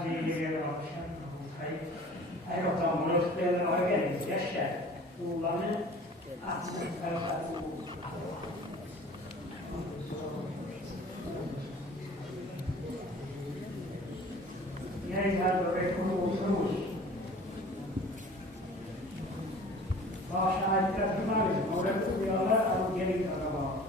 Haji option hay orang menurut dia orang ni biasa ulama asal satu yang ada terus bahasa kita gimana orang tu dia orang jadi orang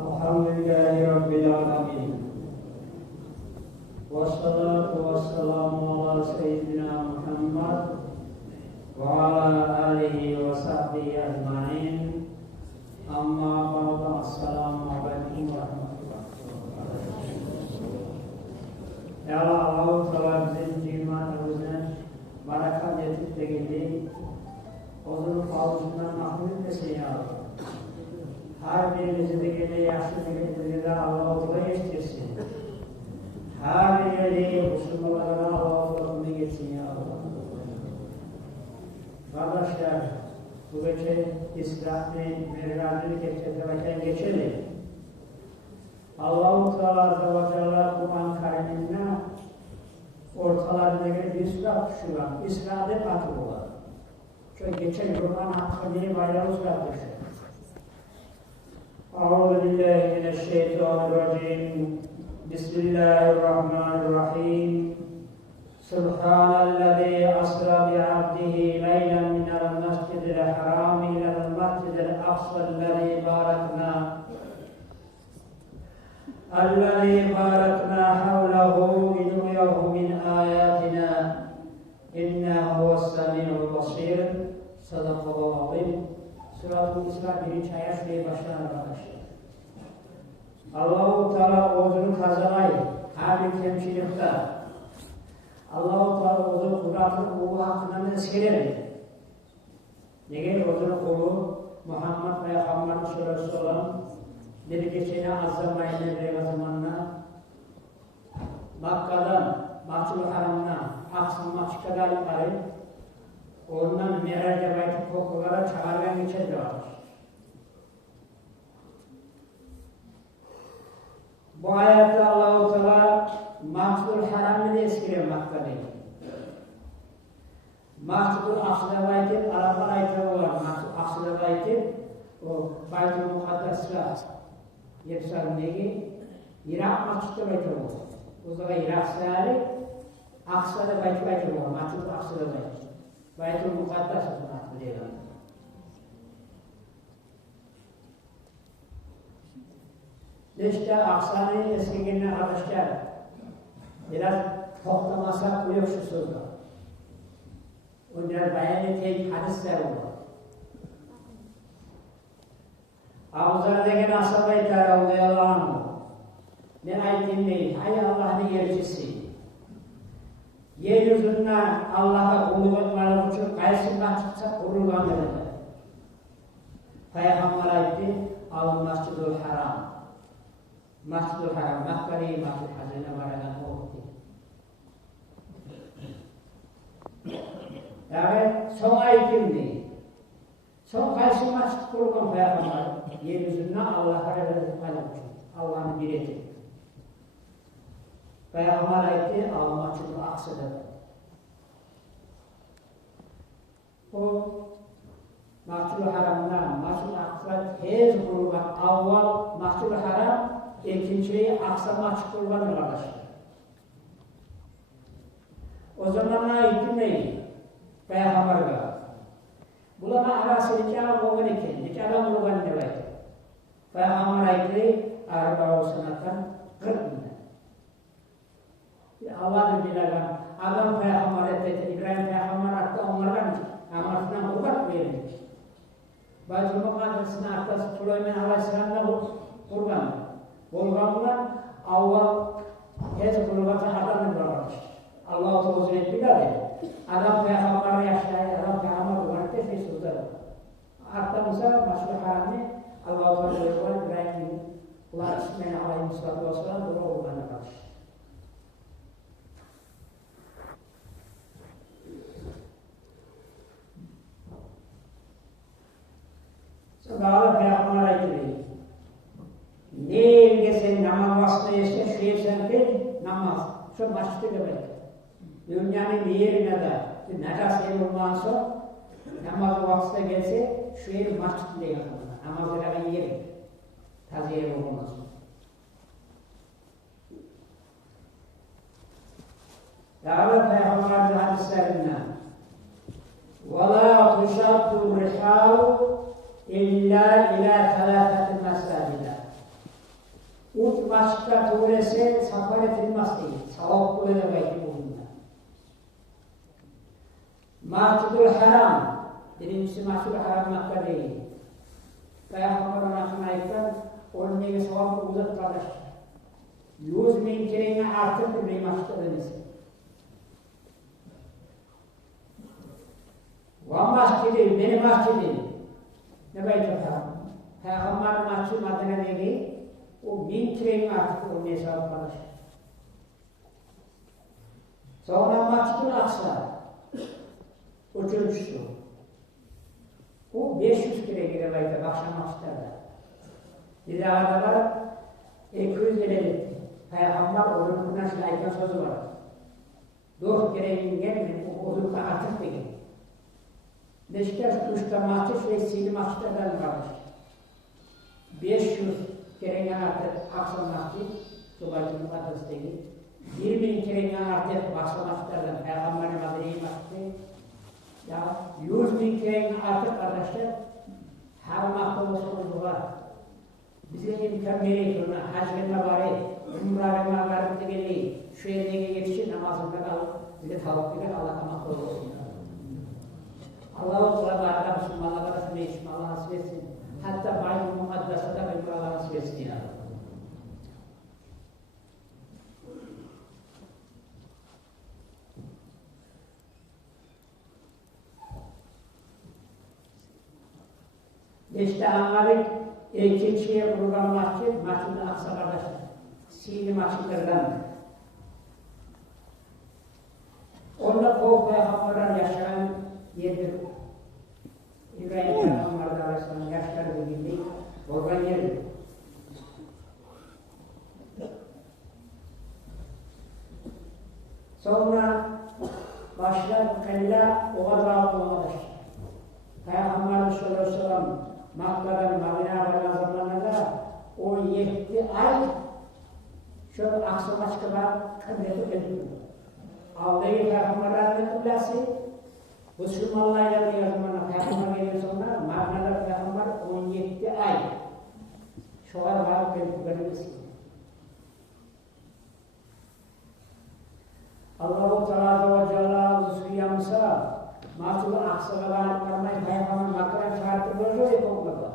Alhamdulillahi Rabbil Alamin. Wassalatu wassalamu ala Sayyidina Muhammad wa ala alihi wa sahbihi ajma'in. Amma ba'du, assalamu alaikum warahmatullahi wabarakatuh. Ya Allah Teala bizim cemaatimize barakat getirdi. Onun fazlından mahrum etsin ya Allah. Her birimizi de gece yaşlı getirdiğinde Allah'a kula geçtirsin. Her birimizi Müslümanlara Allah'a kula geçsin ya Allah. Kardeşler, bu gece İslam'ı, Mevla'nı geçirken geçelim. Allah-u Teala Azze ve Celle Kur'an-ı Kerim'inde ortalarındaki bir surat düşüren, İslam'da katıl olan. Çünkü geçen Kur'an hakkında bayrağı surat düşüyor. أعوذ بالله من الشيطان الرجيم بسم الله الرحمن الرحيم سبحان الذي أسرى بعبده ليلا من المسجد الحرام إلى المسجد الأقصى الذي باركنا حوله لنريه من آياتنا إنه هو السميع البصير صدق الله العظيم. Surat-ı İsra 1. ayet şuraya başlar arkadaşlar. Allah-u Teala oğuzunu kazanay, her temsillikte. Allah-u Teala oğuzun kudratını kulu hakkında eskeler. Nege oğuzun kulu Muhammed Peygamber sallallahu aleyhi ve sellem bir geçene azzamayla bir zamanla Makka'dan, Mahsul Haram'dan, Aksın Makka'dan yukarı ondan Meraç'a belki kokulara çağırgan geçerdi vardır. Bu ayette Allah-u Teala Mahsul Haram'ı da eskiliyor Makka'da. Mahsul Aksı'da baytip, Araplar ayetleri var. Mahsul Aksı'da baytip, o Bayt-ı Mukaddes'la Yerusalim'deki Irak Mahsul'da baytip var. O zaman Irak sahili Aksı'da baytip var. Mahsul Aksı'da baytip. Bayt-ı Mukaddes olarak biliyorlar. İşte Aksa'nın eski günler arkadaşlar biraz toplamasak bu yok şu sözde. O biraz bayan ettiği hadisler olur. Avzardaki Ashab-ı Kiram radıyallahu anh ne ayet dinleyin. Hay Allah'ın elçisi. Yeryüzünden Allah'a kulluk etmeleri için kayısından çıksa kurulgan verirler. Peygamber ayeti Al-Masjidul Haram. Masjidul Haram, Makka'yı Masjid Hazine Baragan oldu. Yani son ayetimdi. Son kayısından çıksa kurulgan Peygamber. Yeryüzünden Allah'a kulluk için. Allah'ın bir eti. Peygamber ayeti Al-Masjidul Aksa'da. O Masjidul Haram'dan Masjidul Aksa tez kurulgan avval Masjidul Haram ikinciyi Aksa Masjid kurulgan arkadaşlar. O zamanlar ayeti Peygamber'e. Bulama arası nikah olgun iken, nikahdan olgun ne var? Peygamber ayeti Arba-u Sanat'tan 40 bin. Allah bilir Adam peygamber etti, İbrahim peygamber attı, onlardan amasından kurban verildi. Bazı mukaddesine attı, Süleyman Aleyhisselam'da kurban. Kurbanlar avval hez kurbanı adamın kurbanı. Allah-u Teala ettiler ya. Adam peygamber yaşayı, adam peygamber kurbanı da şey sözler. Arkamızda Maşru Haram'ı Allah-u Teala İbrahim'in Ular İsmail Aleyhisselatü Vesselam doğru kurbanı kalmış. Sebabı peygamber'e gibi. Ne ilgisi namaz vasfı ise şu yesendir namaz. Şu başlıklı demek. Dünyanın bir yerine de nekas yer olmazsa namaz vasfı gelse şu yer başlıklı yakınlar. Namazlara yeri. Taze yer olmaz. Dağlı Peygamber'in hadislerinden وَلَا تُشَدُّ الرِّحَالُ İlla ila telafetin mesajida. Uç başka tuğresi safar edilmez değil. Savap böyle belki bununla. Masjidul Haram. Birincisi Masjidul Haram Makka değil. Peygamber'in akınayken onun neye savapı uzak kardeş. 100.000 kereyine artık bir masjidiniz. Ve masjidi, benim masjidim. Ne bayta Peygamber maçı Medine'deki o 1000 tren artık onun hesabı var. Sonra Masjid-i Aksa uçurmuştu. O 500 kere gire bayta başlamışlardı. Bir daha var 250 Peygamber onun buna şahitler sözü var. 4 kere gelmeyin o uzunlukta artık değil. Beşiktaş Kuş'ta Mahçış ve Sili Mahçış'tan varmış. 500 kere artık Aksa Mahçış, Tubacı'nın adresteki. 20.000 kere artık Aksa Mahçış'tan Peygamber'in Madri'yi Mahçış'ı. Ya 100.000 kere artık arkadaşlar her mahkum olsunuz var. Bize imkan veriyor ki hacime bari, umrarıma varıp da geliyor. Şu yerine yetişir namazında kalıp bize tavuk gibi Allah'a mahkum olsun. Allah-u Teala baraka Müslümanlar arasında işimi Allah nasip etsin. Hatta Bayram-ı Mukaddes'e de Allah nasip etsin ya. İşte anladık, ikinciye kurban Masjid-i Aksa kardeşler. Sili masjidlerden. Onda Kovuk Peygamber'den yaşayan yerdir. İbrahim Peygamber Aleyhisselam yaşları bildi, oradan yerdir. Sonra başlar kella ova dağıtmaya başlar. Peygamber sallallahu aleyhi ve sellem Makka'dan Medine'ye varan zamanında o 7 ay şu Aksa Başkan'a kıbreti ediyor. Aldayı Peygamber'den kıblası Müslümanlarla bir zamanla Peygamber geliyor sonra Medine'de Peygamber 17 ay şu an var kıbreti. Allah-u Teala ve Celle Zülfiyamsa Masjid-i Aksa'da varlıklarına Peygamber Makka'ya çağırtıp böyle kokladı.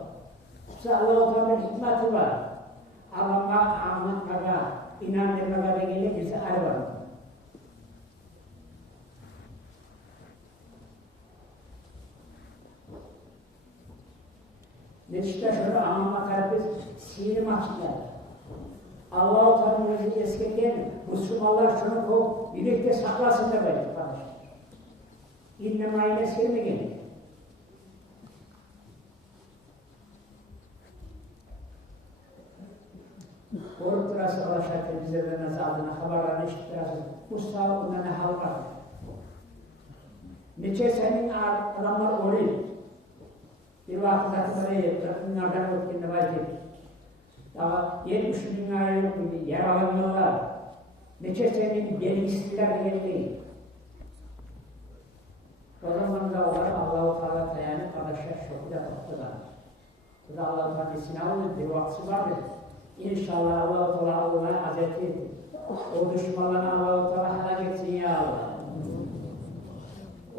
İşte Allah-u Teala'nın hikmeti var. Allah'a anlatmaga, inandırmaga da gelir, bize var. Neşte şöyle anlatma tarafı sihir mahsulleri. Allah-u Teala'nın bizi eskiden Müslümanlar şunu koyup birlikte saklasın da böyle kardeşler. İnnemâ eskirme gelir. Korkturası ulaşarken bize de nasıl adına haberlerini işittirası. Mustafa ondan hal var. Neçe senin adamlar oluyor. Bir vakit akılları bunlardan öpkünde vazgeçti. Daha 70 dünyaya yok gibi yer alanlar. Neçe senin gelgisiler geldi. O zaman da olarak Allah-u Teala dayanıp arkadaşlar şokuyla baktılar. Bu da Allah-u Teala'nın sınavı bir vakti vardır. İnşallah Allah-u Teala Hazreti o düşmanlarına Allah-u Teala helak etsin ya Allah.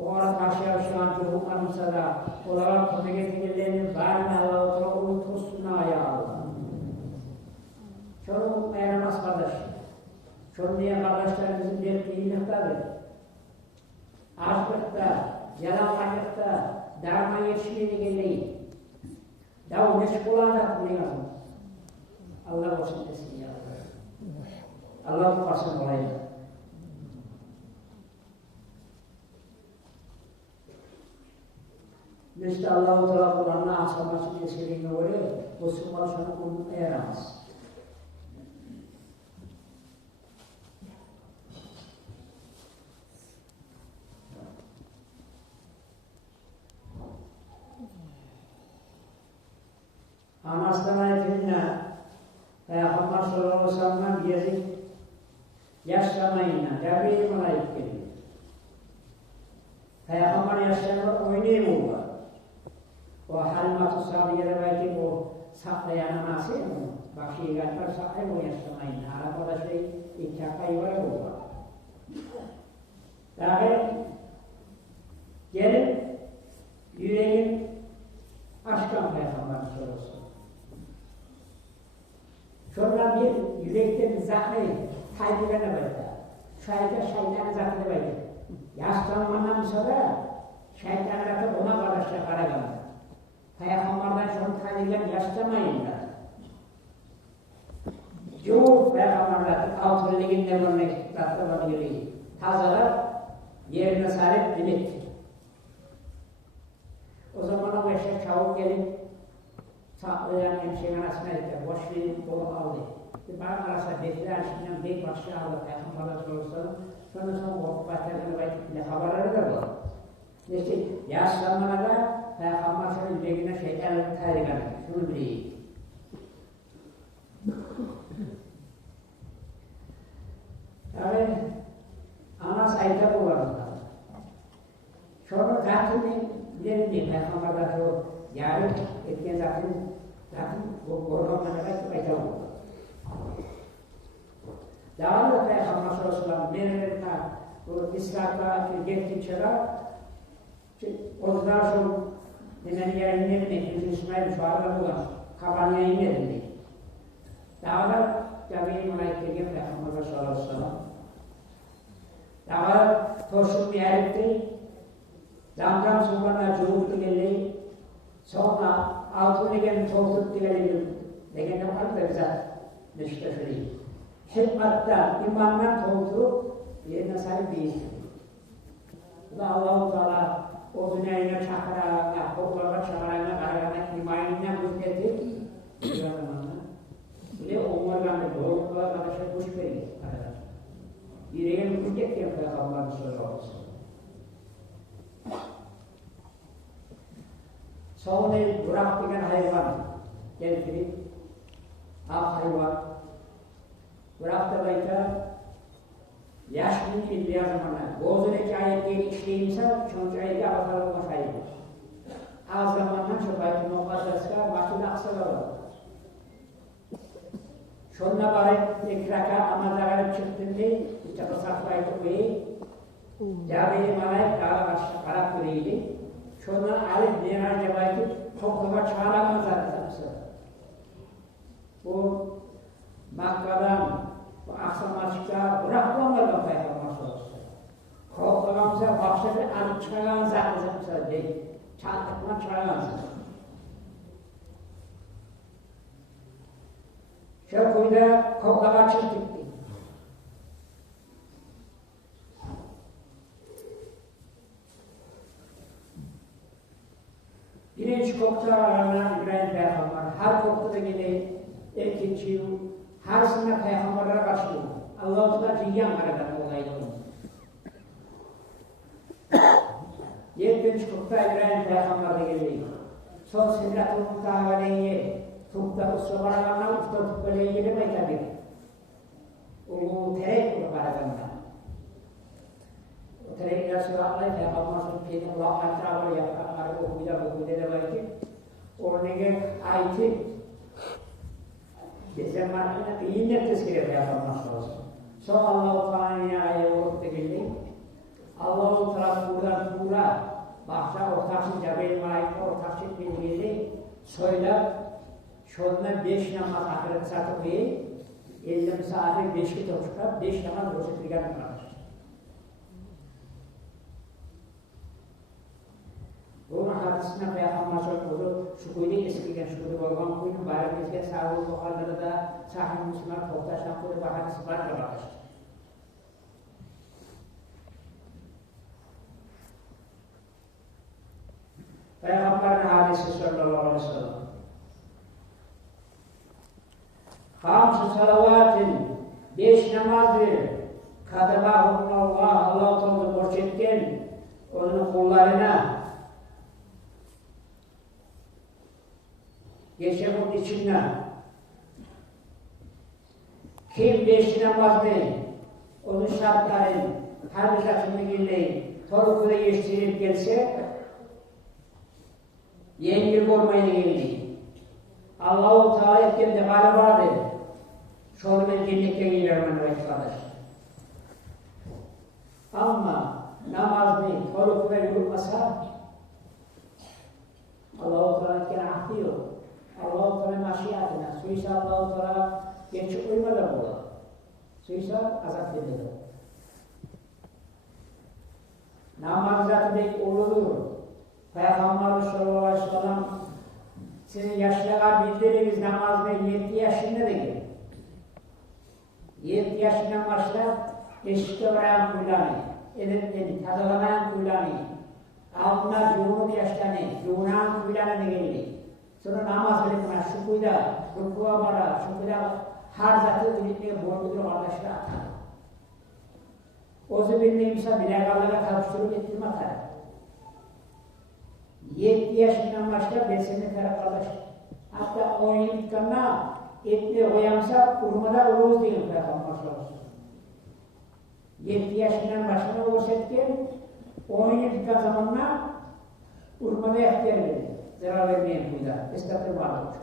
O ara karşıya şu anki hukumanımsa da olarak köpeketkilerinin bağrına Allah'u Teala uyutmasına ayağı. Çorum yaramaz kardeş. Çorumluya kardeşlerimizin verdiği iyilikleri. Açlıkta, yalanlıkta, darma yetişmeyeni geleyin. Davu meşgul olacak bunu yazın. Allah olsun desin ya. Allah ufasın olayım. İşte Allah-u Teala Kur'an'la asılması kesildiğine göre bu sıkmalı sana bunu yaramaz. Anasından ayetinde Peygamber sallallahu aleyhi ve sellem Yazid yaşlamayınla Gabriel malayık geliyor. Peygamber yaşlayanlar oynayayım olur. O Halimat-ı Sabiye'de belki o saklayan anası mı? Bakşiyegatlar saklayıp o yaşlamayınla. Arabada ihtiyakayı var olur. Dahi gelip yüreğin aşkan Peygamber sallallahu aleyhi ve sellem. Sonra bir yürekte bir zahmeyi kaybedene böyle. Şayda şeytanı zaten böyle. Yaşlanmandan sonra şeytanlara da ona karşı karagamı. Peygamberden şunu kaybeden yaşlamayın da. Çoğu peygamberler altı liginde görmek tatlıları gibi. Tazalar yerine sarıp bilet. O zaman o eşek çabuk gelip saklayan hemşehrin arasına gitti. Boş verip dolu aldı. Bana arasında dediler şimdiden bir başı aldı. Peygamberler sorursanız sonra korkup batarını bile haberleri de var. İşte yaşlanmana da Peygamber şöyle yüreğine şeytanlık tarih aldı. Şunu bileyim. Tabi ana ayda bu var. Sonra zaten bilelim Peygamberler şu yarın etken zaten bu korkunçlara ayda bu. Daha da Peygamber sallallahu aleyhi ve sellem nerede bu İslam'da geçtikçeler onlar şu denen yerin yerine İsmail şu arada bulan kabanya inmedi. Daha da Gabriel malayık geliyor Peygamber sallallahu aleyhi ve sellem. Daha da toşuk bir herifti. Damdan sonra çoğultu geliyor. Sonra altını gelip çoğultu geliyor. Degen var da bize müştefili. Hikmetten, imandan çoğultu yerine sahip değildir. Bu da Allah-u Teala o dünyayla çakıra, korkularla çakırayla, karagana imanından hükmetti. Ve onlardan da doğrultular arkadaşlar kuş veriyor. Yüreğe hükmet yapıyor Allah'ın sallallahu aleyhi ve sellem. Sonra burak degen hayvan getirip, ak hayvan. Burak da bayta yaşlının illiya zamanlar. Bozulaki ayetleri işleyimse, çoğunca ayette ağızlarına hayvan. Az zamandan şu baytı mukaddesler başında aksalar var. Şunla bari ikraka amaza garip çıktın değil, işte kısaklaydı koyu. Cabir-i malayık Arap kureydi. Şundan alıp miraca baytı topluma çağıramaz zaten. Bu Makka'dan, bu akşam açıkta bırakmamalı Peygamber sallallahu aleyhi ve sellem. Korktuğumuzda başladı alıp çıkaran zaten değil. Çağırtma çıkaran zaten. Şu kuyuda koklama çıktık. Birinci kokta aranan İbrahim Peygamber, her kokta gene erkekçi, her sene Peygamberlere karşılıyor. Allah-u Teala dünya aradan olaydı onu. Yedinci kokta İbrahim Peygamber'e geliyor. Son Sidrat-ı Muntaha'ya Tukta usularına usta tukkaleye girmeyi tabi. O terek bu paragrafta. O terekler suratla Peygamber Süleyman Allah'ın Teala yapanları okuda de var ki ornege ayeti zamanında yine tezkere Peygamber sallallahu aleyhi ve sellem. So Allah-u Teala'nın ayeti orada geldi. Allah-u Teala buradan tuğra, bahçe ortaksız Cebel-i Malaik'e ortaksız bilgileri söyler, şundan 5 namaz ahiret satı koyuyor, 50 saati 5'i topuşlar, 5 namaz boşaltırken kalır. Bunun hadisine Peygamber söylüyordu, şu kuydu eskiden şu kuydu olgan kuydu, bayrağımızda sahur buharları da sahih Müslüman tohtaşan kuydu bu hadisi var arkadaşlar. Peygamberin hadisi sallallahu aleyhi ve sellem. Hamsı salavatin, 5 namazdır. Kadabahumullah, Allah-u Teala borç etken onun kullarına yaşamın içinden kim 5 namazdır, onun şartlarını, hadisatını dinleyip, torukunu geçtirip gelse yengil olmayı gelir. Allah-u Teala etken de hali vardır. Şunu ben cennete girerim arkadaş. Ama namaz değil, toruk ve yurtmasa Allah-u Teala etken ahdi yok. Allah-u Teala maşiyatına, suysa Allah-u Teala geçip uymadan olur. Suysa azap edilir. Namaz zatı belki olur. Peygamber sallallahu aleyhi ve sellem sizin yaşlığa bildiririz namazda 7 yaşında değil. 7 yaşından başlar eşikte varan kullanıyor. Edepleri, tadalamayan kullanıyor. Altına cuhunut yaşlanıyor. Cuhunan kullanıyor geliyor. Sonra namaz bırakma, şu kuyda, rükuğa vara, şu kuyda her zatı ünitmeye boyundur kardeşler atar. O zübirle insan bilagallara karıştırıp ettirme atar. 7 yaşından başlar besini taraf kardeş. Hatta 10 yıl kanına etli koyamsa kurmada oluruz değil Peygamber sallallahu aleyhi ve sellem. 7 yaşından başına olursetken 10 yıl kan zamanına kurmada ihtiyar verir. Zarar vermeyen kuyda. Estağfurullah vardır.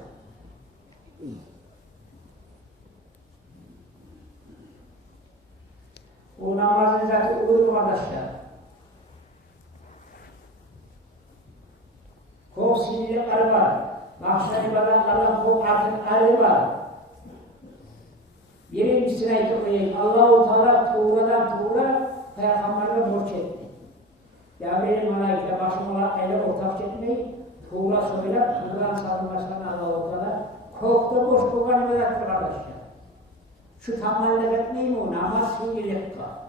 Bu namazın zatı olur kardeşler. Kov sinirli arı var. Mahşer ibadatlardan kov artık arı var. Birincisine itibarıyla Allah-u Teala tuğradan Peygamber'e borç etti. Ya benim malaikle başım olarak ele ortak etmeyi tuğra söyler, tuğradan sarılmasına Allah-u Teala kokta boş kovan ibadatlar kardeşler. Şu tamallık etmeyin o namaz sinirlik kal.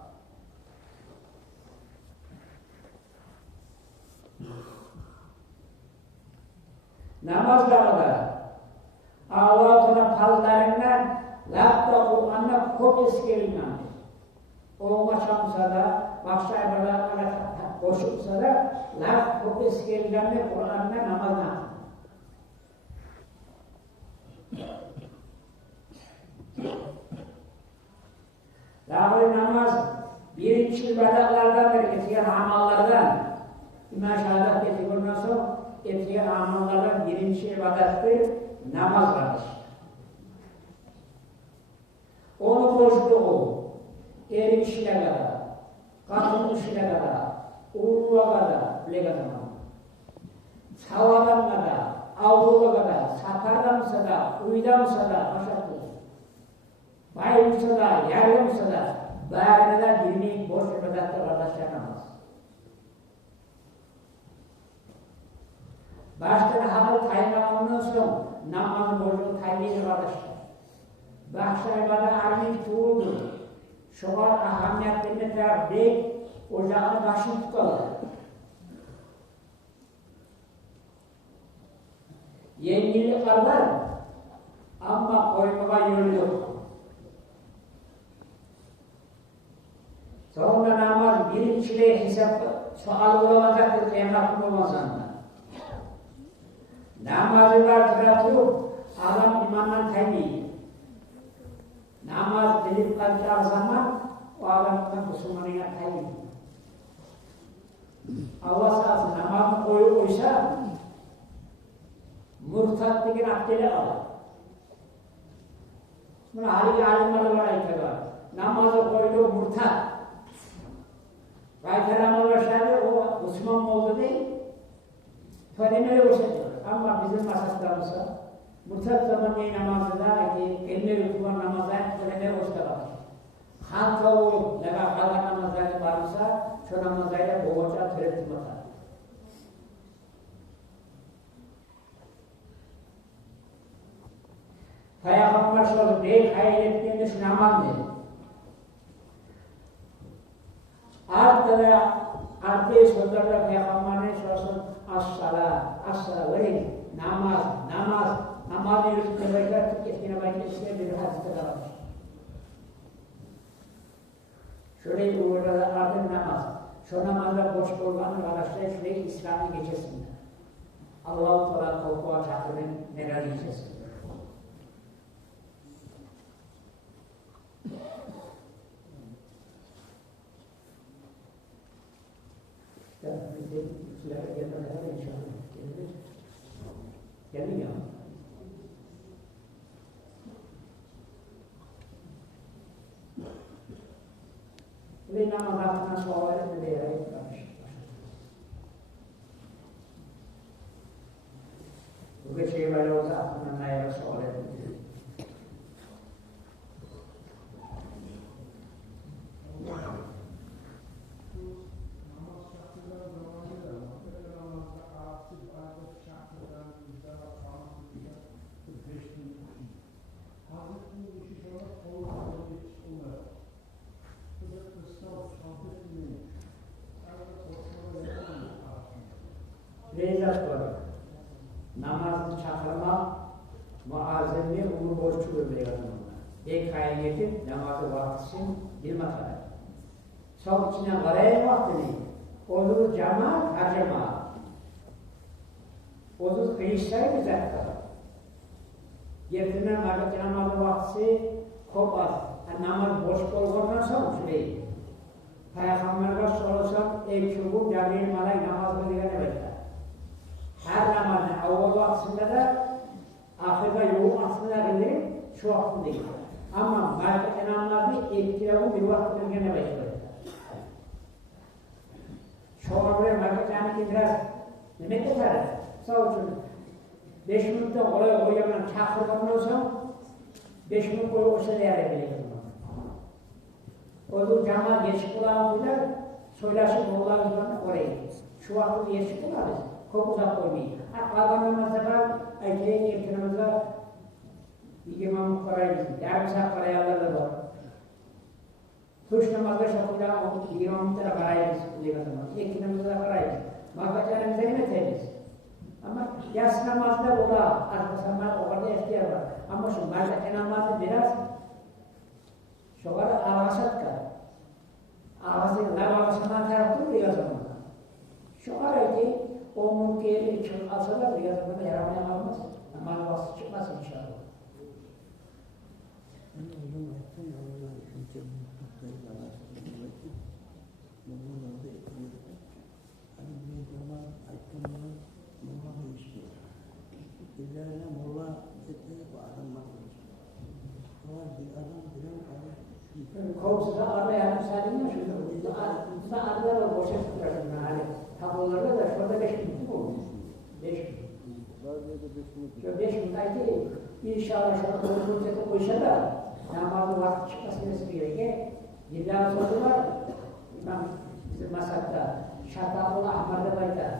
Namazda da Allah-u Teala pallarından latta Kur'an'la kopyası gelinmemiş. Oğma çamsa da, başka ibadatlara koşupsa da laf kopyası gelinmemiş Kur'an'la namazdan. Dağlı namaz birinci ibadatlardan etiyen amallardan İmam Şahadat getirdiğinden sonra etiyen amallardan birinci ibadettır, namaz vardır. Onu boşluğu, erim işine kadar, kadın işine kadar, uğruğa kadar, bile kadar. Savadan kadar, avruğa kadar, sakardansa da, uydansa da, başarılı. Bayılsa da, yarılsa da, bağırına da birinin boş ibadatta kardeşler namaz. Baştan halı tayyamından sonra namazın boşluğu tayyini kardeşler. Başta ibadet armin tuğudur. Şuan ahamiyetlerine taraf değil, ocağını başını tutalım. Yengilik var ama koymaya yolu yok. Sonra namaz birinciliğe hesap sual olamayacaktır, kıyamet olmazsa. Namazı var bırakıyor, adam imandan kaybediyor. Namaz dilip kalacak zaman, o adamdan Müslümanıya kaybediyor. Allah sağ olsun, namazını koysa, murtatlıkın abdeli alır. Buna haliyle alimleri var ayıklar. Namazı koyduğu murtat. Kaytaran başladı, o Osman oldu değil. Törenleri oluşturuyor. Ama bizim masaslarımızda mutlak zamanı namazında elini yutulan namazda törenleri oluşturuyor. Halka olup, lega kalan namazları varsa, şu namazlarla boğaça töretim atar. Peygamber sallallahu aleyhi hayal ettiğinde şu namaz dedi. Arti sözlerle Peygamber'in sorsun as-sala verin. Namaz yürütüp demekler Türkiye'sine başlayışına bir hadiste de var. Şöyle uğurlarda artık namaz. Şu namazda boş bulmanın arkadaşlar şurayı İslam'ı geçesinler. Allah-u Teala korkuğa çakırın neler geçesinler. Sudah kegiatan insyaallah. Jadi ya. Ini nama soalnya bendera itu. Bukan siapa yang usah mengenai soalnya itu. Rezat var. Namazı çakırma, muazzemli umur borçludur diyor onlar. Ey kainiyetin namazı vaktisin bilmektedir. Çok içine garaya vaktini, olur cemaat harcama. Olur kıyışları güzeldir. Yerine marifet namazı vaktisi kopar. Namaz boş olmadan sonra şurayı. Peygamber'e sorulsam, ey çubuğun Gabriel Malay namaz kılığına bekler. Her namazın avval vaktinde de ahirde yoğun aslında gelir, şu vaktinde değil. Ama marifet namazı etkilerin bir vakit kılığına bekler. Şu an buraya marifet namazı biraz demek yeter. Sağ olsun. 5 minutta oyaman çakırgan olsam 5 minut boyu o sene yarayabilirim. O cama geçik olan bilir, söyleşim oğlanlarına oraya. Şu vakit geçik olarız, çok uzak koymayın. Adamımızda var, erkeğin yakınımızda İmam Koray'ımız, yarım saat Koray'larla var. Tuş namazda şakıda İmam'da Koray'ımız, yakınımızda Koray'ımız. Mağaçlarımızda yine temiz. Ama yas namazda o da arkasından o kadar ihtiyar var. Ama şu mağaçlar namazda biraz şu kadar avasat kar. Avasat, lavavasından tarafı diyor zaman. Şu kadar ki o mülkiyeli için alsalar diyor zaman yaramaya almaz. Namaz vakti çıkmaz inşallah. Bizlerine molla etmedi bu adam bakmış. Var bir adam bilen adam. Kovsuda arada yardım sadece şurada. Bizde arada da boşa tutarım yani. Tablolarda da şurada 5 gün olmuş. 5 gün. Şu 5 gündaydı. İnşallah şurada kurulacak koysa da namazı vakti çıkmasını gerekir. Yıllar sonra var. İmam bizim Masak'ta, Şataboğlu Ahmet'e bayda.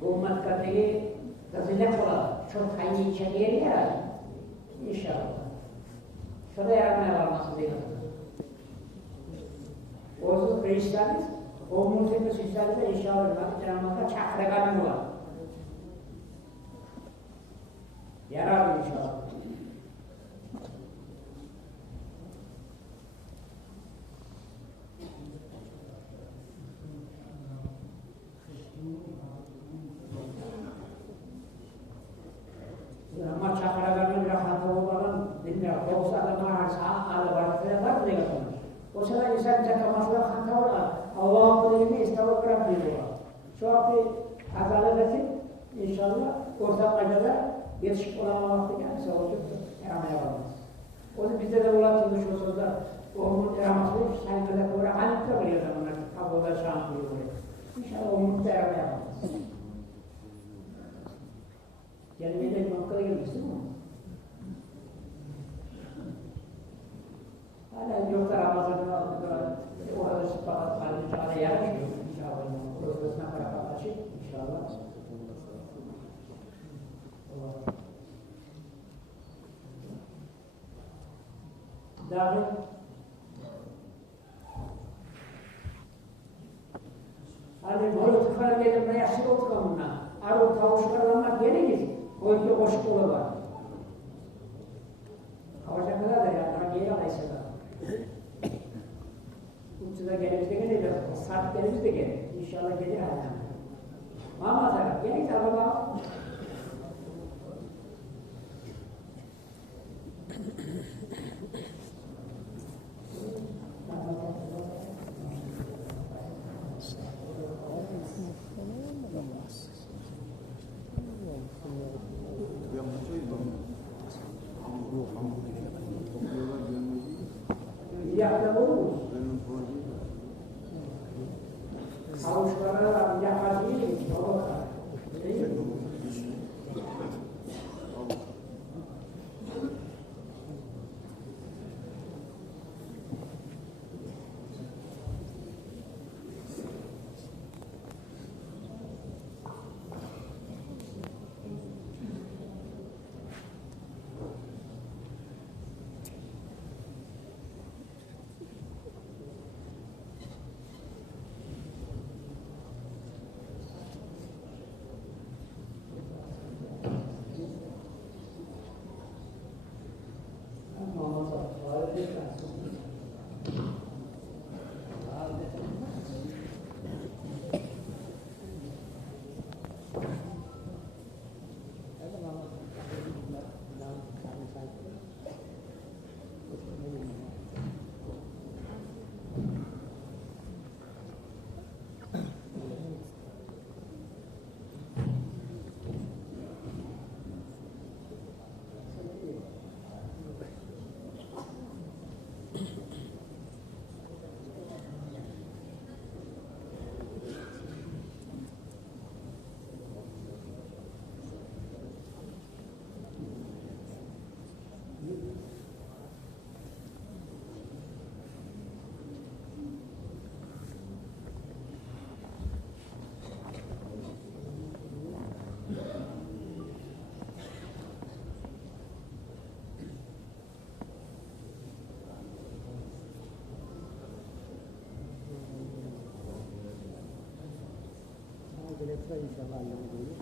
Bu Umat'taki Tazilek olan çok hayli içeriye yarar. İnşallah. Şurada yaramaya varması değil. O Hristiyanız, o Musevi Hristiyanızda inşallah Cenab-ı çakragan var. Yarar inşallah. Ama çakraganın rahatı olmadan dinler. Yoksa adamlar sağ var mı diyor. O sırada insan çakamasına hata var. Allah'ın kılığını istavı bırakmıyor. Şu an bir hatalı desin. İnşallah ortak acıda yetişip olan vakti gelirse olacak. Yaramaya varmaz. O da bizde de olan çalışıyorsunuz da onun yaraması saygıda kıvra. Halikte var ya zamanlar. o da şans buyuruyor. İnşallah o yurtta yaramaya gelmeye de noktaya gelmiş değil mi? Hala yoksa Ramazan'da orada sıfakat halinde çağda yarışıyor. İnşallah. Orasına para paylaşıp inşallah. Dahi hadi böyle tıkar gelin ve yaşlı oturamına. Arı tavuşlarlanmak geliniz. Koyunca koşuk ola var. Kavaca kadar da ya. Bana geri alaysa da. Uçuda gelimizde gelir. Saatlerimiz de gelir. İnşallah gelir hala. Ama zaten gelin araba. Yapta olur mu? Kavuşlara yapar değil mi? Değil mi? Gerekler inşallah Allah'a gelir.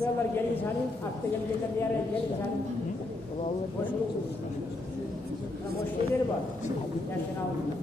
Koyarlar gelin hani, akta gelecekler bir yere gelin hani. Boş şeyleri var. Kendini alın.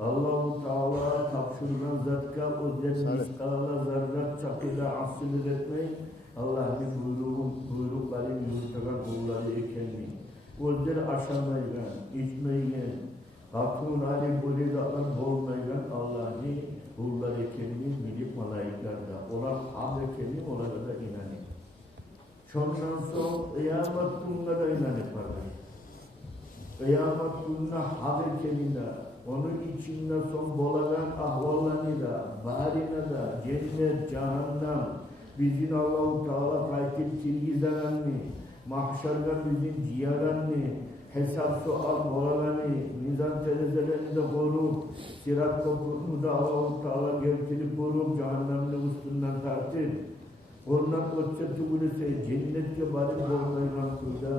Allah-u Teala tapşırılan zatka o miskala zarrat çapında asıl etmeyi Allah'ın buyrukları yürütülen kulları ekenmeyi. Özleri aşamayla, içmeyle, hatun ali bulidatlar bolmayla Allah'ın kulları ekenmeyi bilip malaiklarda. Onlar ham ekenmeyi onlara da inanır. Şondan sonra kıyamet gününe de inanır vardır. Kıyamet gününe haber kendine, onun içinde son bolagan ahvallarını da, barine da, cennet, cehennem, bizim Allah-u Teala kayıtıp tilgizaranını, mahşerden bizim ciyaranını, hesap sual bolaganı, mizan terezelerinde korup, sirat köprünü de Allah-u Teala getirip korup, cehennemle üstünden tartır. Ondan ötse tügülese cennetke barın olmayılan kuyda,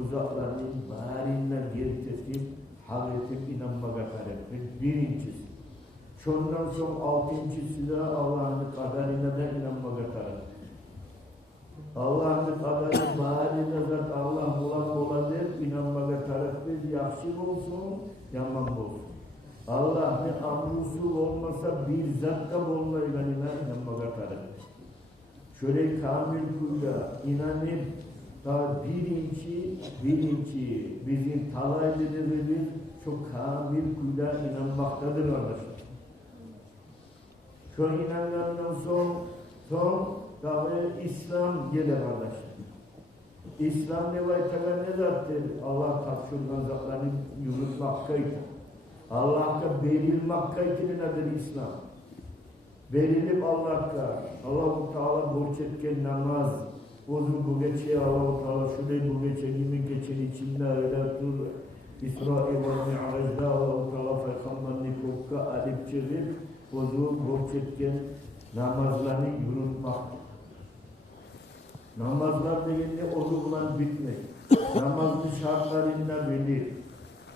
uzaklarının barinden getirtip, hal etip inanmaga tarafı birincisi. Şundan sonra altıncısı da Allah'ın kaderine de inanmaga tarafı. Allah'ın kaderi barinden zat Allah bulan oladır, inanmaga tarafı yakşı olsun, yaman olsun. Allah'ın amrusu olmasa bir zatka olmayla inanmaga tarafı. Şöyle kamil kuyla inanıp da birinci bizim talaylılarımız çok kamil kuyla inanmaktadır arkadaşlar. Şu inanandan son daha İslam gelir arkadaşlar. İslam nevayetine ne zattır? Allah tapşırılan zatlarını yürütmakkaydı. Allah'a verilmakkaydı nedir İslam? Verilip Allah-u Teala borç etken namaz, uzun bu geçe Allah-u Teala şurayı bu geçe gibi geçen içinde öyle dur. İsrail ve Mi'raj'da Allah-u Teala Peygamber'ini kokka alip çevir, uzun borç etken namazlarını yürütmek. Namazlar deyince onunla bitmek. Namazın şartlarıyla bilir,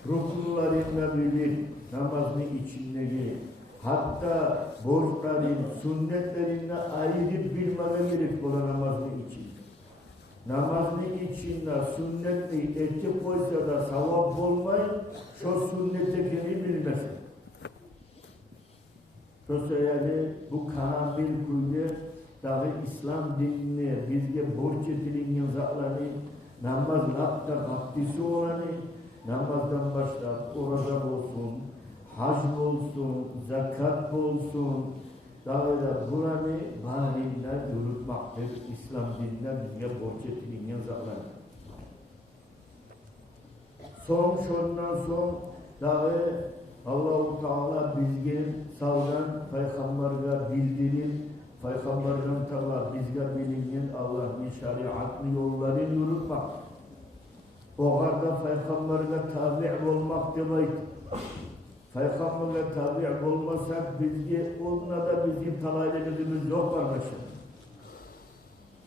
rukunlarıyla bilir, namazın içindeki. Hatta borçların, sünnetlerinde ayrı bilmeme gerek olan namazın için. Namazın içinde sünnetli eti koysa da savap olmayın, şu sünnete kendi bilmesin. Yani bu kamil kuydu, dahi İslam dinine bizge borç edilen zatları, namaz hatta vaktisi olanı, namazdan başlayıp orada olsun, hac olsun, zakat olsun, daha da buranı vahiyle yürütmaktır. İslam dinine bizge borç edilen zatlar. Şundan son, daha Allah-u Teala bizge saldan Peygamber'e bildirip, Peygamber'den Teala bizge bilinen Allah'ın şeriatlı yolları yürütmek. O kadar Peygamber'e tabi' olmak demek. Peygamber'e tabi' olmasak bizge onunla da bizim talaylarımız yok kardeşim.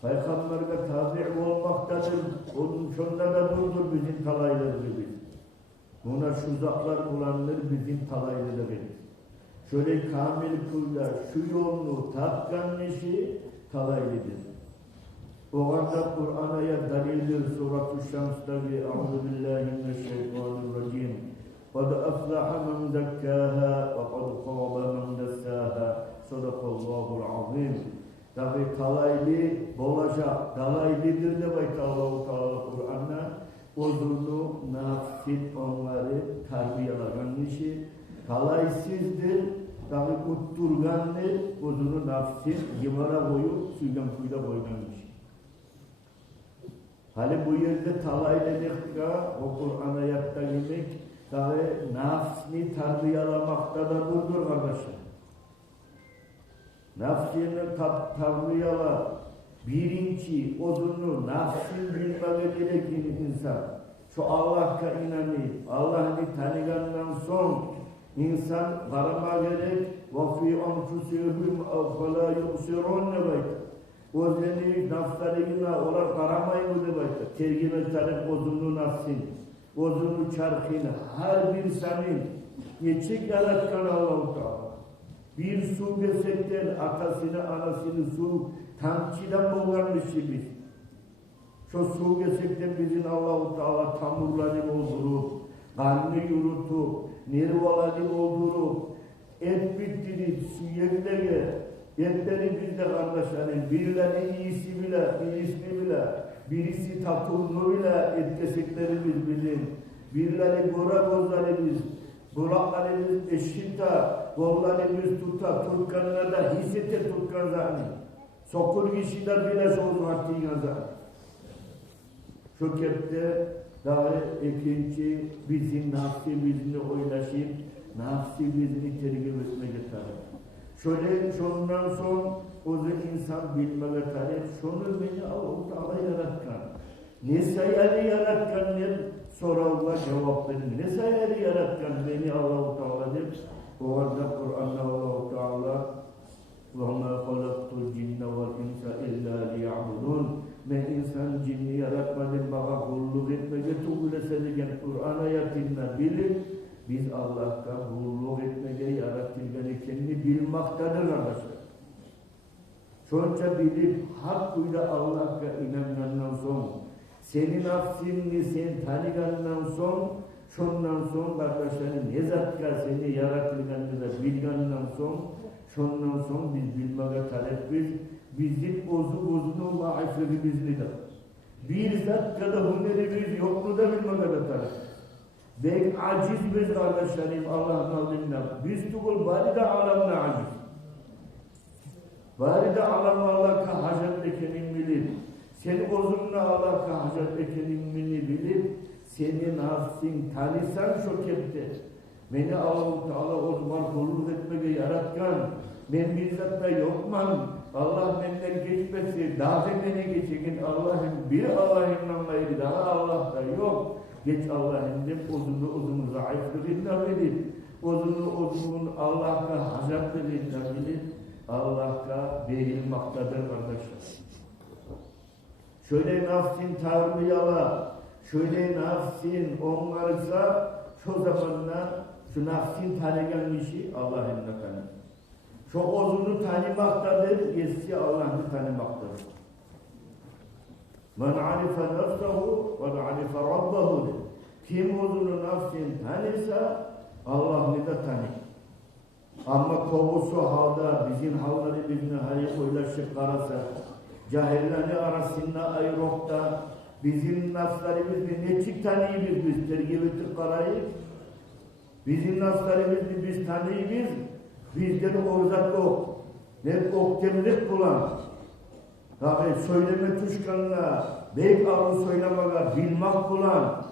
Peygamber'e tabi' olmaktadır. Onun şunda da durdur bizim talaylarımız. Buna şu zatlar bulanlar bizim talaylarımız. Şöyle kamil kuyla şu yolunu tatkan işi talaylıdır. O anda Kur'an'a dalildir. Surat-ı Şams'taki Euzubillahimineşşeytanirracim. قَدْ أَفْلَحَ مَنْ زَكَّاهَا وَقَدْ خَابَ مَنْ دَسَّاهَا Sadakallahul azim. Tabi talaylı olacak, dalaylıdır demek Allah-u Teala Kur'an'da. Uzunu, nafsit onları tarbiyelagan işi. Talaysızdır, tabi utturgandır, uzunu nafsit yımara koyup suydan kuyda koygan işi. Hali bu yerde talaylıkta o Kur'an ayatta yemek tabi nafsini tarbiyalamakta da durdur kardeşler. Nafsini tarbiyala, birinci odunu nafsin bilmeye gerektiğini insan. Şu Allah'a inanıyor, Allah'ını tanıgandan son insan varama gerek. وَفِي أَنْفُسِهِمْ أَفَلَا يُبْصِرُونَ demek. Özlerini nafslarıyla olar karamayı mı demek. Tergime tarif odunu nafsin, odunu çarkını, her bir senin geçik yaratkan Allah-u Teala. Bir su gesekten atasını, anasını su tamçıdan boğarmışız biz. Şu su gesekten bizim Allah-u Teala tamurları doldurup, kanını yürütüp, nervaları doldurup, et bittirip, süyekleri, etleri bizde kardeşlerim, birileri iyisi bile, iyisini bile, birisi tatulunu bile et kesiklerimiz bizim, birileri gora gözlerimiz, buraklarımız eşita, kollarımız tuta, tutkanına da hissete tutkan zani. Sokur kişide bile soğuz vakti yazar. Şu kepte daha ikinci bizim nafsimizni oylaşıp, nafsimizni tergib etmeye tarif. Şöyle şundan son o insan bilmeye tarif, şunu beni Allah yaratkan. Ne sayarı yaratkan ne sorarlar cevap verin. Ne sayarı yaratkan beni Allah-u Teala'dır. O arada Kur'an'da Allah-u Teala وَمَا خَلَقْتُ الْجِنَّ وَالْاِنْسَ اِلَّا لِيَعْبُدُونَ Ben insan cinni yaratmadım, bana kulluk etmeye tuğulesedikken Kur'an ayetinden bilir. Biz Allah'ta kulluk etmeye yaratılganı kendi bilmektedir arkadaşlar. Çonca bilip hakkıyla Allah'a inangandan son, senin nafsini sen tanıgandan son, şundan son kardeşlerim ne zatka seni yaratılganı da bilgandan son, şundan son biz bilmeye talebiz, bizim bozduğumuz marifetimizle de. Bir zat kadar hünerimiz yok mu da bilmeye talep. Belki aciz biz kardeşlerim Allah'ın adıyla. Biz tukul bari de alamına aciz. Bari de alamına Allah'a hacet ekenin bilir. Seni bozduğunda Allah'a hacet ekenin bilir. Senin nafsin tanısan şu kepte. Beni Allah-u Teala o zaman kulluk etmeye yaratkan. Ben bir zatta yokman. Allah benden geçmesi, daha beni geçekin Allah'ın bir Allah'ın gayrı daha Allah'ta yok. Geç Allah'ın de uzun zayıflığından bilir. Uzun Allah'a hacatlığından bilir. Allah'a verilmektedir kardeşler. Şöyle nafsin tarbiyala, şöyle nafsin onlarsa şu zamanla şu nafsin tanıyan kişi Allah'ın da tanır. Şu ozunu tanımaktadır, yesi Allah'ı tanımaktadır. Men arife nefsehu ve arife rabbehu. Kim ozunu nafsin tanırsa Allah'ı da tanır. Ama kovusu halda bizim hallarımızın hayır oylaşıp karasa, cahilleri arasında ayrokta bizim nafslarımızı neçik tanıyız biz tergib ettik karayı. Bizim nafslarımızı biz tanıyız. Bizden orzak yok. Ne oktemlik bulan. Tabi söyleme tuşkanla, beyk ağrı söylemeye bilmek bulan.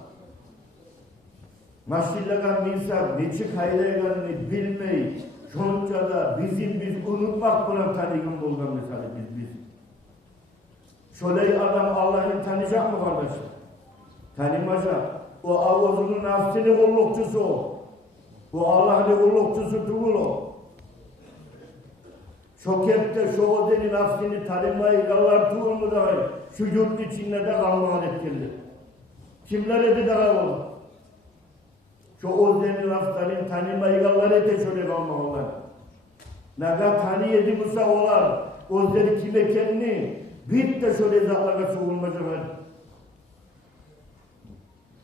Maşillagan minsak, neçik hayreganını bilmeyi, şunca da biz unutmak bulan tanıgın bulgan mesela biz. Şöyle adam Allah'ını tanıyacak mı kardeşim? Tanımayacak. O avuzunun nafsini kullukçusu o. Bu Allah'ın kullukçusu değil o. Şokette şu odenin nafsini tanımayı gallartuğunu da şu yurt içinde de kalmağın etkili. Kimler edi daha olur? Şu odenin nafsini tanımayı gallar ete şöyle kalmağınlar. Ne kadar tanı yedi Musa olar. Odeni kime kendini bit de şöyle zatlara soğulmacak.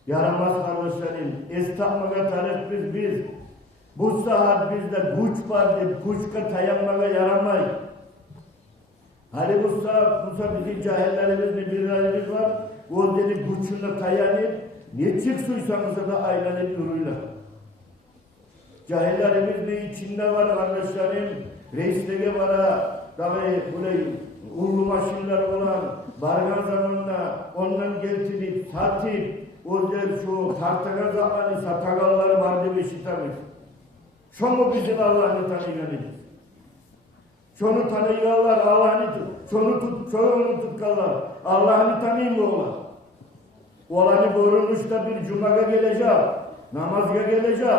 Yaramaz kardeşlerim. Esnafmaya talep biz. Bu saat bizde güç var deyip güçka dayanmaya yaramayız. Hani bu saat bizim cahillerimiz birilerimiz var. O dedi güçüne dayanıp ne çıksıysanız da aylanıp duruyla. Cahillerimiz de içinde var kardeşlerim. Reisleri var. Tabi böyle ullu maşinler olan bargan zamanında ondan getirip satıp o der şu tartakan zamanı satakalları vardı ve şitamış. Şunu bizim Allah'ını tanıyanız. Şunu tanıyorlar Allah'ını şunu tutkarlar. Allah'ını tanıyın mı ola? Olanı borunmuş da bir cumaya gelecek, namaza gelecek.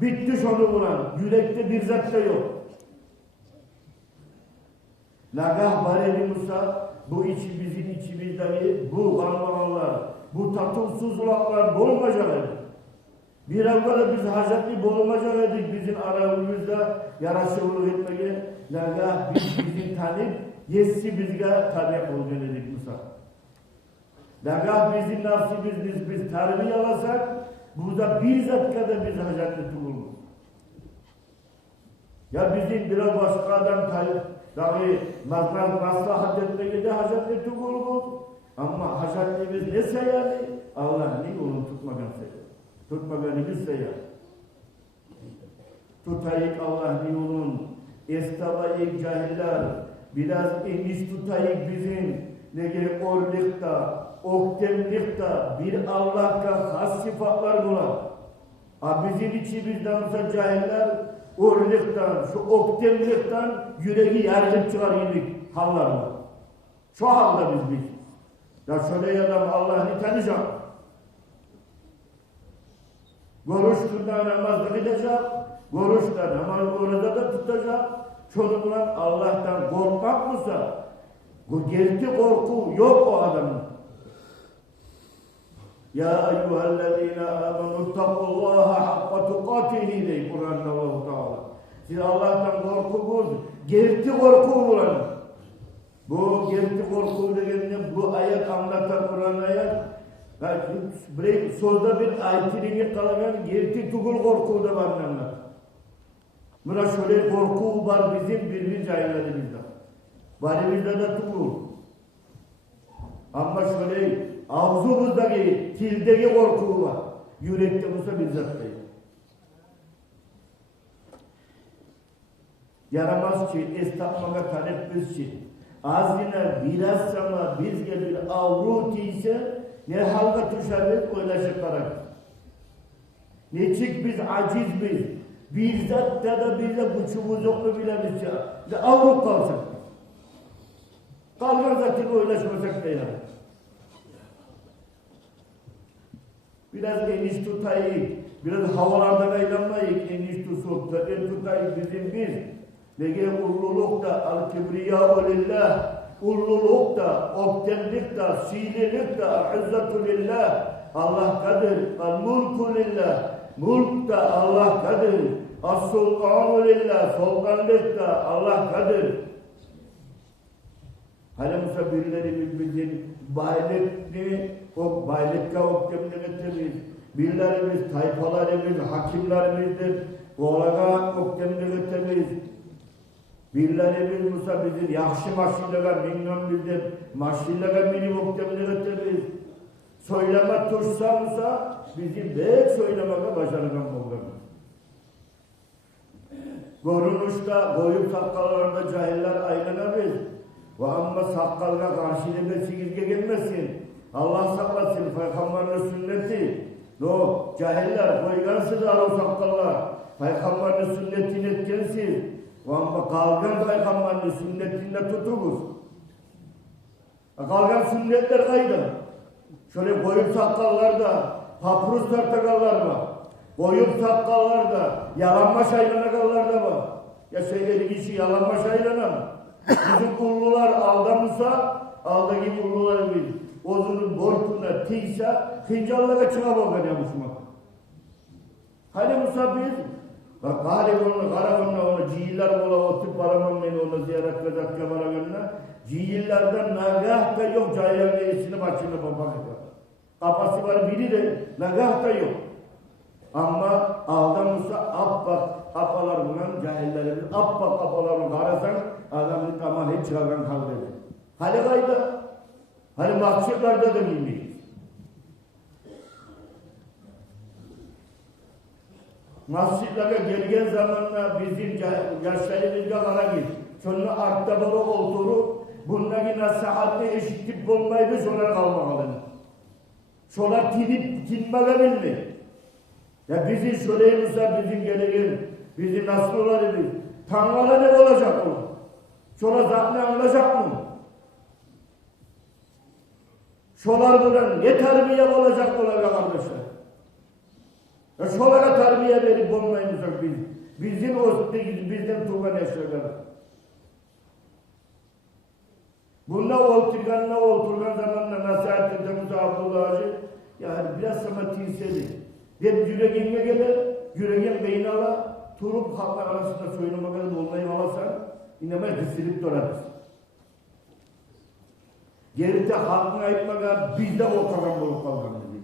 Bitti şunu bulan. Yürekte bir zat da yok. Nagah bareli Musa, bu içi bizim içimizdeki bu kalmamalar, bu tatılsızlıklar bulunmayacak. Bir evvela biz hacetli bulunmayacak edik bizim aramızda yaraşıklık etmeye. Nagah bizim tanıp, yesi bizge tabi olacak edik Musa. Nagah bizim nafsimiz biz terbiye alasak, Burada bir dakikada biz hacetli bulunur. Ya bizim biraz başka adam dahi maslahat etmeye de hacetli bulunur. Ama hacetliğimiz neyse yani Allah ne onu tutmadan sayar. Tutmadan biz sayar. Tutayık Allah ne onun estabayık cahiller biraz eniş tutayık bizim nege orlikta oktemlikta bir Allah'ta has sıfatlar bulan. Bizim içimizden olsa cahiller orliktan, şu oktemlikten yüreği yardım çıkar yedik hallarla. Şu halda biz. Ya şöyle adam Allah'ını tanıyacak. Görüştüğünde namaz kılacak. Görüşte namaz orada da tutacak. Çocuklar Allah'tan korkmak mısa? Bu gerçek korku yok o adamın. Ya eyyühellezine amenu takullaha hakka tukatihi dey Kur'an'da Allah-u Teala. Siz Allah'tan korkunuz, gerçek korku bulanın. Bu gerçek korku dediğinde bu ayet anlatan Kur'an ayet. Sözde bir ayetini kalan gerçek tukul korku da var anlar. Buna şöyle korku var bizim birbirimiz ayetlerimizde. Valimizde de tukul. Ama şöyle ağzımızdaki, tildeki korku var. Yürekte olsa bizzat değil. Yaramaz ki, esnafmaya talep biz ki. Az yine biraz sana bizge bir avru ise ne halga tuşarız oylaşıp karar. Ne çık biz aciz biz. Bizzat da bize buçuğumuz yok mu bilemiz ya. Ne avru kalsın. Kalkan zaten oylaşmasak da yani. Biraz eniş tutayık, biraz havalarda kaylanmayık, eniş tutsukta, en tutayık bizim biz. Nege ullulukta, al-kibriya lillah, ullulukta, oktemlikta, sililikta, izzatu lillah, Allah kadir, al-mulku lillah, mulkta Allah kadir, as-sultanu lillah, sultanlıkta Allah kadir. Hani mesela birileri bizim baylıkni, o baylıkta oktemliktir, birilerimiz, tayfalarımız, hakimlerimizdir, olaga oktemliktir, birilerimiz Musa bizim yaxşı maşinlega mingan bizdir, maşinlega minim oktemliktir, söyleme tuşsa Musa, bizim bek söylemeye başarılan bulgamız. Görünüşte, koyup sakkallarında cahiller aylanabilir. Ve amma sakkalga karşı demesizge gelmesin. Allah saklasın, Peygamber'in sünneti. No, cahiller koygansız o sakkallar. Peygamber'in sünnetini etkensiz. Ve amma kalgan Peygamber'in sünnetinde tutunuz. Kalgan sünnetler kaydı. Şöyle koyup sakkallarda, paprus tartakallar var. Koyup sakkallarda, yalanmaş aylanakallar da var. Ya şeyleri kişi yalanmaş aylanan. Bizim kullular aldanırsa, aldaki kullular biz. Ozunun borcuna tiyse, hincallara çığa bakacağımışmak. Hani Musa biz, bak galip onu, karavanla onu, cihiller ola, otup paramam beni onu ziyaret kazak kemaranına, cihillerden nagah da yok, cahiller meclisini başını babaklar. Kapası var biri de, nagah da yok. Ama aldanırsa, apalar bulan cahillerimiz, apalarını karasan, adamın tamam hiç çıkargan kaldı. Hali kayda, hali mahşirlerde de bilmiyor. Mahşirlere gelgen zamanla bizim yaşlarımızda kara git. Şunu artta baba olduğunu, bundaki nasihatı eşitlik olmaydı, sonra kalmamalı. Sonra tinmelebildi. Ya bizim şöyleyimizse bizim geleceğin, bizim nasıllarımız, Tanrı'la ne olacak o? Sonra zaten anlayacak mı? Şolardan ne terbiye olacak kardeşler? Ya şolara terbiye verip olmayacak biz. Bizim o bizden tuğan eşyalar. Bunda oturgan zamanla nasihat ettiğimiz Abdullah Hacı, yani biraz sana tinseli. Hep yüreğine gelir, yüreğin beyni ala, turup halklar arasında soyunmaya olmayı alasan, inanmaya kesilip durarız. Geride halkına etmeye bizde o kadar bulup kalkan dedi.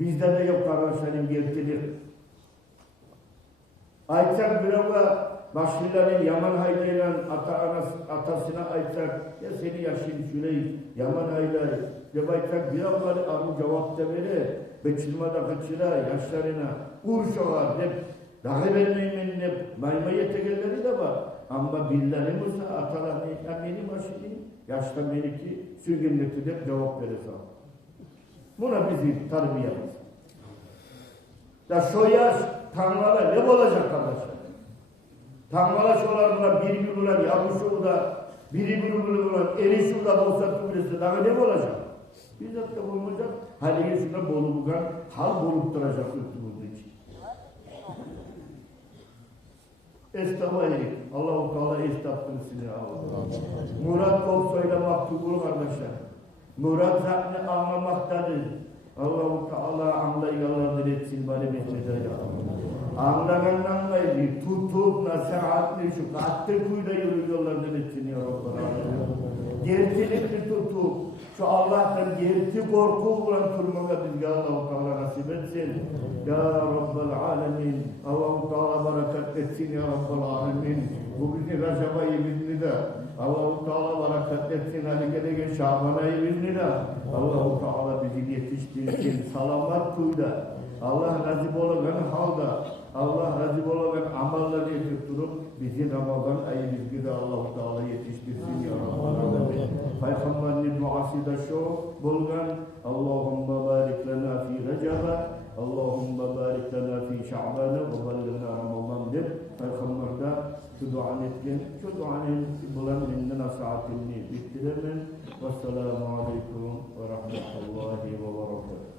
Bizde de yok kardeşlerim geltilik. Aytsak birava başlıların Yaman Hayday'la atasına aytsak ya seni yaşayın şurayı Yaman Hayday ya aytsak biravları arı cevap da vere beçilmada kaçıra yaşlarına urşoğa dep dahi vermeyin dep mayma yetegelleri de var ama billerimiz atalar ya benim başlayın yaşta meniki sürgünlükte dep cevap verirse buna bizi tarbiyemiz da şu yaş Tanrı'la ne olacak kardeşler? Tanrı'la şolarla bir ulan yavrusu da bir ulan erişi da olsa tümlesi daha ne olacak? Bizzat da olmayacak. Haliye şuna bolukan hal bolup duracak üstümüzde için. Estağfurullah. Allah-u Teala estağfurullah ya Allah. Murat Kopsoy'la maktubul kardeşler. Murat zatını anlamaktadır. Allah-u Teala anlayılanlardır etsin bari Mehmet'e ya. Anlayandan gayrı tutup nasihatli şu kattı kuyuda yürüyorlardan etsin ya Rabbal Alemin. Gerçelikli tutup şu Allah'tan gerçi korku olan durmaya bizge Allah-u Teala nasip etsin. Ya Rabbal Alemin. Allah-u Teala barakat etsin ya Rabbal Alemin. Bu bizi Recep ayı bizni de Allah-u Teala barakat etsin. Hadi gelegen Şaban ayı bizni de Allah-u Teala bizi yetiştirsin. Salamat kuyuda. Allah razı olan halda, Allah razı olan amalları yetiştirip bizi Ramazan ayı bizgi de Allah-u Teala yetiştirsin ya Rabbi. Peygamberin duası da şu bulgan Allahümme barik lana fi Recep'e Allahümme barik lana fi Şa'ban'e ve balligna Ramazan der. Peygamber'de şu duanı etken, şu duanın bulan minne nasihatini bittiremen. Vesselamu aleyküm ve rahmetullahi ve berekatuhu.